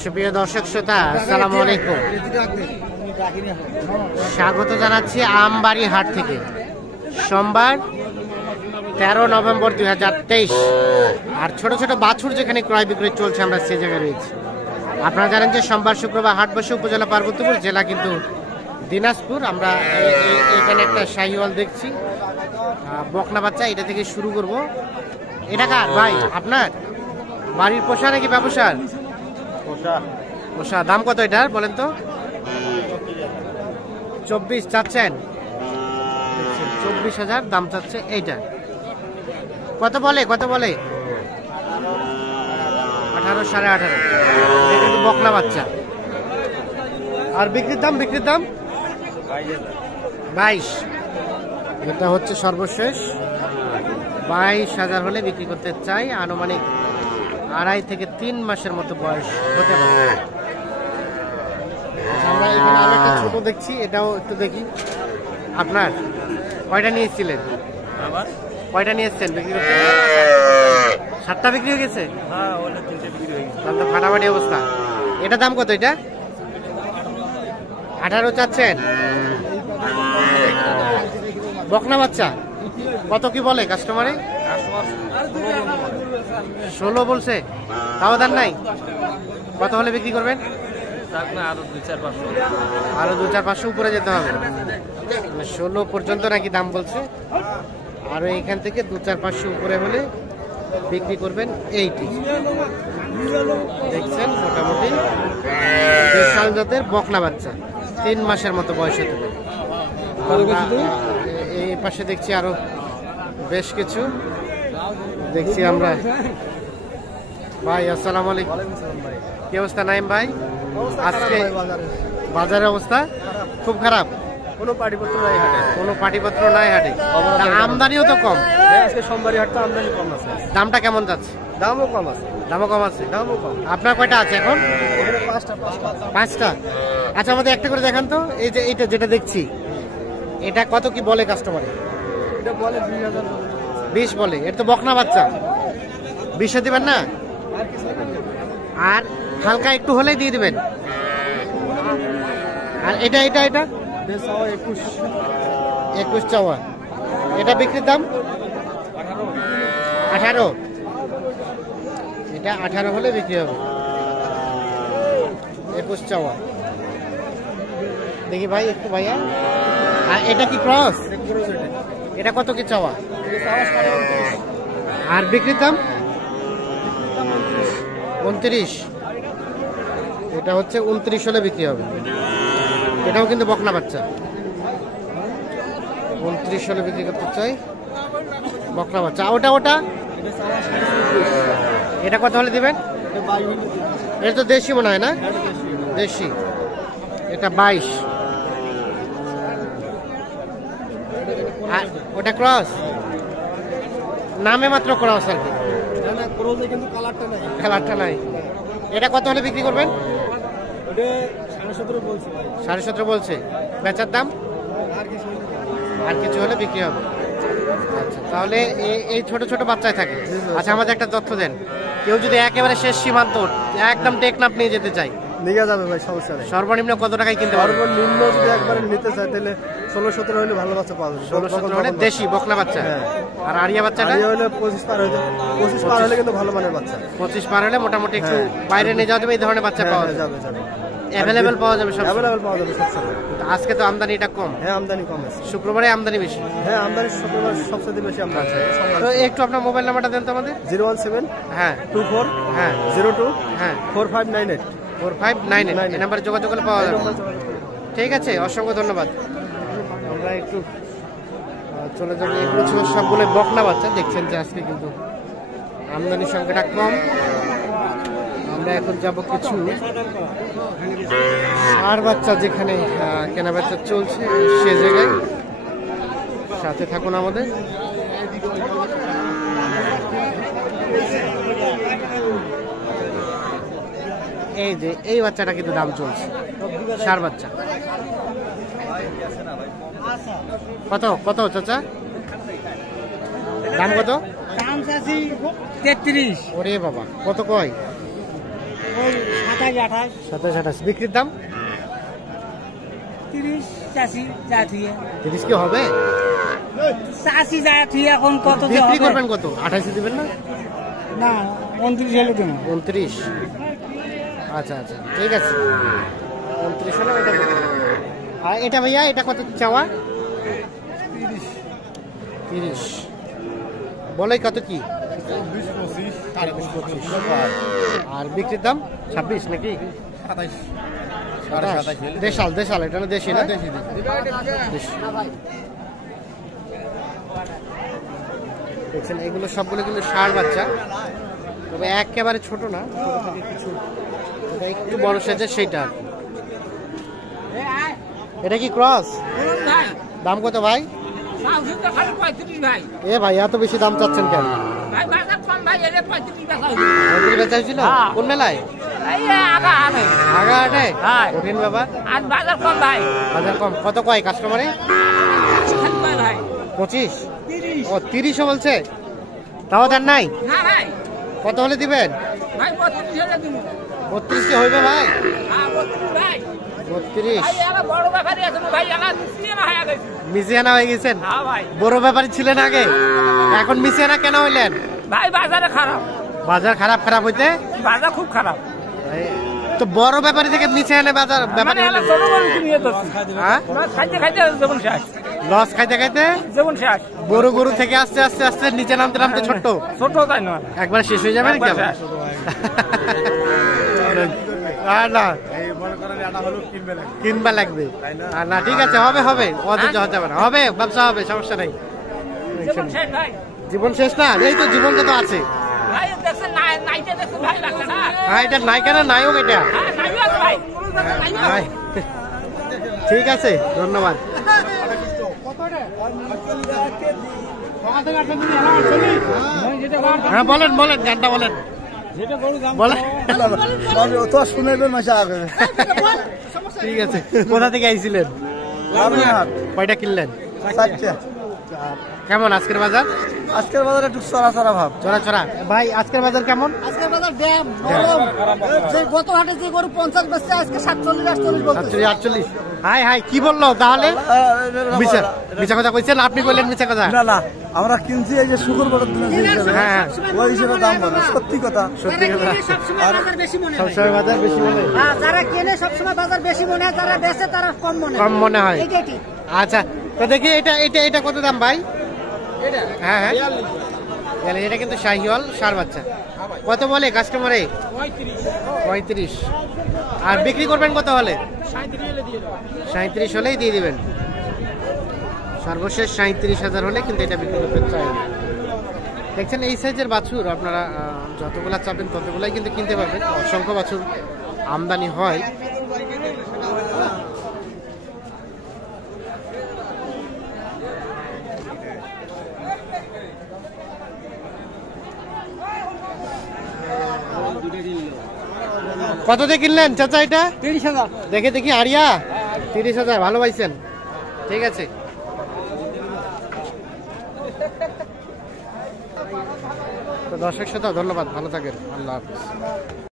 সুপ্রিয় দর্শক শ্রোতা, আসসালামু আলাইকুম। স্বাগত জানাচ্ছি আমবাড়ি হাট থেকে। সোমবার 13 নভেম্বর 2023। আর ছোট ছোট বাছুর যেখানে ক্রয় বিক্রয় চলছে, আমরা সে জায়গায় রয়েছি। আপনারা জানেন যে সোমবার শুক্রবার হাট বসে উপজেলা পার্বতীপুর, জেলা কিন্তু দিনাজপুর। আমরা এখানে একটা শাহিওয়াল দেখছি, বকনা বাচ্চা। এটা থেকে শুরু করব। এটা কার ভাই? আপনার বাড়ির পোষা নাকি ব্যবসার? পোষা। দাম কত এটার বলেন তো? 24 চাচ্ছেন? 24,000 দাম চাচ্ছে। এইটা কত বলে? 18, 18.5। কিন্তু বকনা বাচ্চা। আর বিক্রির দাম? 22। এটা হচ্ছে সর্বশেষ 22,000 হলে বিক্রি করতে চাই। আনুমানিক 2.5 থেকে 3 মাসের মতো বয়স হতে পারে। আমরা এখানে আরো একটা ছোট দেখছি, এটাও একটু দেখি। আপনার কয়টা নিয়েছিলেন? কয়টা নিয়েছেন বিক্রি করতে? 7টা বিক্রি হয়ে গেছে। তাহলে তো ফাটাফাটি অবস্থা। এটা দাম কত? এটা 18 চাচ্ছেন। বকনা বাচ্চা কত কি বলে কাস্টমারে? 16 বলছে। তাও দাম নাই? কত হলে বিক্রি করবেন? আরো 2-4-500 উপরে যেতে হবে। 16 পর্যন্ত নাকি দাম বলছে। আরো এখান থেকে 2-4-500 উপরে হলে বিক্রি করবেন। এইটি দেখছেন মোটামুটি দেশাল জাতের বকনা বাচ্চা, 3 মাসের মতো বয়স হতে পারে। এই পাশে দেখছি আরো বেশ কিছু দেখছি আমরা। ভাই আসসালামু আলাইকুম। কি অবস্থা নাইম ভাই? আজকে বাজারের অবস্থা খুব খারাপ। কোনো পাটিপত্র নাই হাটে। আমদানিও তো কম। আজকে সোমবারই হাটটা আমদানি কম আছে। দামটা কেমন যাচ্ছে? দামও কম আছে। আপনার কয়টা আছে এখন? 5টা। আচ্ছা, আমাদের একটা করে দেখান তো। এই যে এইটা যেটা দেখছি, এটা কত কি বলে কাস্টমারে? এটা বলে 20,000। 20 বলে। এটা তো বকনা বাচ্চা। 20 দিবেন না? আর হালকা একটু হলেই দিয়ে দিবেন। আর এটা 21 চাওয়া। এটা বিক্রির দাম 18। এটা 18 হলে বিক্রি হবে। 21 চাওয়া। দেখি ভাই একটু ভাইয়া। আর এটা কি ক্রস? এটা কত কি চাওয়া? আর বিক্রির দাম 29। এটা হচ্ছে 29 হলে বিক্রি হবে। এটাও কিন্তু বকনা বাচ্চা। 29 হলে বিক্রি করতে চাই, বকনা বাচ্চা। ওটা এটা কত হলে দিবেন? এটা তো দেশি মনে হয় না? দেশি। এটা 22। আর ওটা ক্রস? নামে মাত্র ক্রস আর কি, কালারটা নাই। এটা কত হলে বিক্রি করবেন? 17.5 বলছে। বেচার দাম আর কিছু হলে বিক্রি হবে। আচ্ছা, তাহলে এই ছোট ছোট বাচ্চায় থাকে। আচ্ছা, আমাদের একটা তথ্য দেন। কেউ যদি একেবারে শেষ সীমান্ত একদম টেকনাফ নিয়ে যেতে চাই, নিয়ে যাবে ভাই, সমস্যা নেই। সর্বনিম্ন কত টাকায় কিনতে পারবে? সর্বনিম্ন যদি একবারে নিতে চাই তাহলে 16-17 হলে ভালো বাচ্চা পাওয়া যাবে। 16-17 হলে দেশি বকনা বাচ্চা। আর আরিয়া বাচ্চাটা হলে 25 পার হলে 25 পার হলে কিন্তু ভালো মানের বাচ্চা। 25 পার হলে মোটামুটি একটু বাইরে নিয়ে যাওয়া যাবে। এই ধরনের বাচ্চা পাওয়া যাবে। অ্যাভেলেবেল পাওয়া যাবে সব সময়। আজকে তো আমদানিটা কম। হ্যাঁ, আমদানি কম আছে। শুক্রবারে আমদানি বেশি। হ্যাঁ, আমদানি শুক্রবার সবচেয়ে বেশি আমদানি আছে। তো একটু আপনার মোবাইল নাম্বারটা দেন তো আমাদের। 017 হ্যাঁ 24 হ্যাঁ 02 হ্যাঁ 4598 4598। এই নাম্বারে যোগাযোগ করলে পাওয়া যাবে। ঠিক আছে, অসংখ্য ধন্যবাদ। আমরা একটু চলে যাবো। এগুলো ছিল সবগুলো বকনা বাচ্চা। দেখছেন যে আজকে কিন্তু আমদানির সংখ্যাটা কম। আমরা এখন যাব কিছু ষাঁড় বাচ্চা যেখানে কেনা বেচা চলছে সে জায়গায়। সাথে থাকুন আমাদের। এই যে এই বাচ্চাটা কিন্তু দাম চলছে, ষাঁড় বাচ্চা। কত কত চাচা দাম? কত? 33। ওরে বাবা, কত কয়? ওই 27 28 27 28 বিক্রির দাম 30 80 যা থুয়ে 30 কি হবে? 80 যা থুয়ে এখন কত যে বিক্রি হবে করবেন কত? 28 দিবেন না? না 29 হলে দেবো 29। আচ্ছা আচ্ছা ঠিক আছে, 29 হলে এটা বিক্রি। আর এটা ভাইয়া এটা কত চাওয়া? 30 বলে কত কি? 20-25। আর বিক্রির দাম 26 নাকি? 27। দেশাল দেশাল, এটা না দেশি না? দেশি। দেখছেন এগুলো সবগুলো কিন্তু ষাঁড় বাচ্চা, তবে একেবারে ছোট না, ছোট থেকে কিছু এটা একটু বড় সাইজের সেইটা। এটা কি ক্রস? দাম কত ভাই? এ ভাই এত বেশি দাম চাচ্ছেন কেন? বেচা হয়েছিল কোন মেলায়? আগাহাটে। কঠিন ব্যাপার, বাজার কম। কত কয় কাস্টমারে? 25। ও 30ও বলছে, তাও দেন নাই? কত হলে দিবেন? 32 কি হইবে ভাই? 32 মিসিয়ানা হয়ে গেছেন? বড় ব্যাপারী ছিলেন আগে, এখন মিসিয়ানা কেন হইলেন ভাই? বাজারে খারাপ, বাজার খারাপ। খারাপ হইতে বাজার খুব খারাপ। তো বড় ব্যাপারী থেকে মিসিয়ানা বাজার ব্যাপারী হলেন? হ্যাঁ, খাইতে খাইতে যেমন শেষ, লস খাইতে খাইতে যেমন শেষ। বড় গরু থেকে আস্তে আস্তে আস্তে নিচে নামতে নামতে ছোট্ট ছোট তাই নয়, একবার শেষ হয়ে যাবে নাকি? আর না কিনবা লাগবে। আর না ঠিক আছে, হবে হবে, অধৈর্য হতে হবে না, হবে ব্যবসা হবে, সমস্যা নাই। যেমন শেষ ভাই। জীবন শেষ না, এই তো জীবনটা তো আছে। ভাই দেখছেন নাইতে দেখছেন ভাই লাগছে না? হ্যাঁ এটা নায়িকা না নায়ক এটা? হ্যাঁ নাইও আছে ভাই, নাই। ঠিক আছে, ধন্যবাদ। হ্যাঁ বলেন বলেন, গানটা বলেন বলেন। তো শুনেবেন মাসে আগে। ঠিক আছে, কোথা থেকে আইছিলেন? কয়টা কিনলেন? কেমন আজকের বাজার? আজকের বাজারে একটু চড়া ভাব। চড়া চড়া ভাই, আজকের বাজার কেমন? আজকের বাজার যে গত হাটে যে গরু 50 বেচছে আজকে 47 48 বলতেছে। 48। হাই হাই কি বললো তাহলে? মিছা মিছা কথা কইছেন আপনি, কইলেন মিছা কথা। না না, আমরা কিনছি এই যে শুক্রবারের দিনে যে হিসেবে, হ্যাঁ ওই হিসেবে দাম বলে। সত্যি কথা, সত্যি কথা। আর সবসময় বাজার বেশি মনে হয়? যারা কেনে সবসময় বাজার বেশি মনে হয়, যারা বেচে তারা কম মনে হয়। কম মনে হয়। এইটাই ঠিক। আচ্ছা তো দেখি এটা এটা এটা কত দাম ভাই? হ্যাঁ হ্যাঁ, এটা কিন্তু শাহিওয়াল ষাঁড় বাচ্চা। কত বলে কাস্টমারে? 35। আর বিক্রি করবেন কত হলে? 37 হলেই দিয়ে দিবেন। সর্বশেষ 37,000 হলে কিন্তু এটা বিক্রি করতে চাই। দেখছেন এই সাইজের বাছুর আপনারা যতগুলা চাবেন ততগুলাই কিন্তু কিনতে পারবেন। অসংখ্য বাছুর আমদানি হয়। কত দিয়ে কিনলেন চাচা এটা? 30,000। দেখে দেখি আরিয়া 30,000, ভালো পাইছেন। ঠিক আছে, তো দর্শক শ্রোতা ধন্যবাদ, ভালো থাকেন, আল্লাহ হাফেজ।